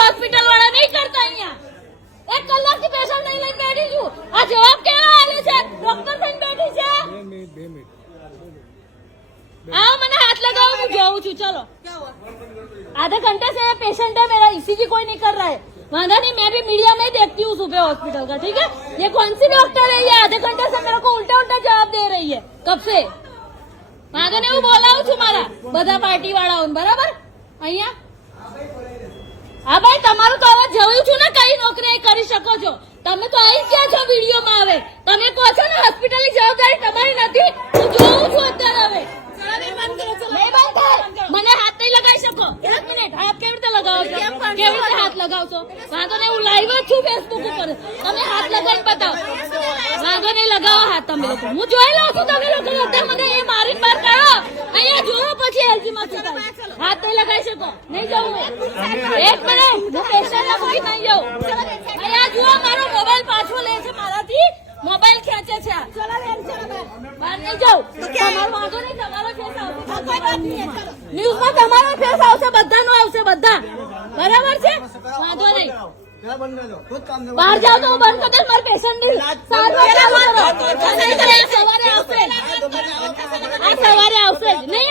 hospital વાળા નહીં કરતા અહીંયા 1 કલાકથી પેશન્ટ નહીં લઈને બેઠી છું આ જવાબ કેવો આલે છે ડોક્ટર થઈને બેઠી છે 2 મિનિટ आओ मैंने हाथ लगाओ मैं जाऊँ चलो आधे घंटे से पेशेंट है मेरा ईसीजी कोई नहीं कर रहा है वादा नहीं मैं भी मीडिया में देखती हूँ सुबह हॉस्पिटल का ठीक है ये कौन सी डॉक्टर है ये आधे घंटे से मेरे को उल्टा उल्टा जवाब दे रही है कब से वादा ने वो बोला हूँ तुम्हारा बधा पार्टी वाला बराबर अहिया हाँ भाई तमारू तो હવે જવું છું ને કઈ નોકરી કરી શકો છો તમે તો આવી ગયા છો વિડિયો માં હવે તમે કહો છો ને હોસ્પિટલની જવાબદારી તમારી નથી હું જોઉં છું અત્યારે હવે મને હાથ નહીં લગાવી શકો 1 મિનિટ હાથ કેવી રીતે લગાવો છો કેવી રીતે હાથ લગાવશો વાંધો નહીં હું લાઈવ જ છું ફેસબુક ઉપર તમે હાથ લગાવીને બતાવો વાંધો નહીં લગાવો હાથ તમે લોકો હું જોઈ લઉં છું તમે લોકો અત્યારે મને એ મારીને બહાર કાઢો અહીંયા જોવો પછી એલજી માં હાથ નહીં લગાવી શકો નહીં જવું 1 મિનિટ હું પેશન્ટ કોઈ નહીં જાઉં અહીંયા જુઓ મારો મોબાઈલ પાછો લે છે મારાથી મોબાઈલ ખેંચે છે બહાર નહીં જાઉં તમારો વાંધો નહીં તમારો ફેસ આવશે ન્યૂઝમાં તમારો ફેસ આવશે બધાનો આવશે બધા બરાબર છે વાંધો નહીં બહાર જાઓ તો હું બંધ કરી મારા પેશન્ટ ની સવારે આવશે આ સવારે આવશે જ નહીં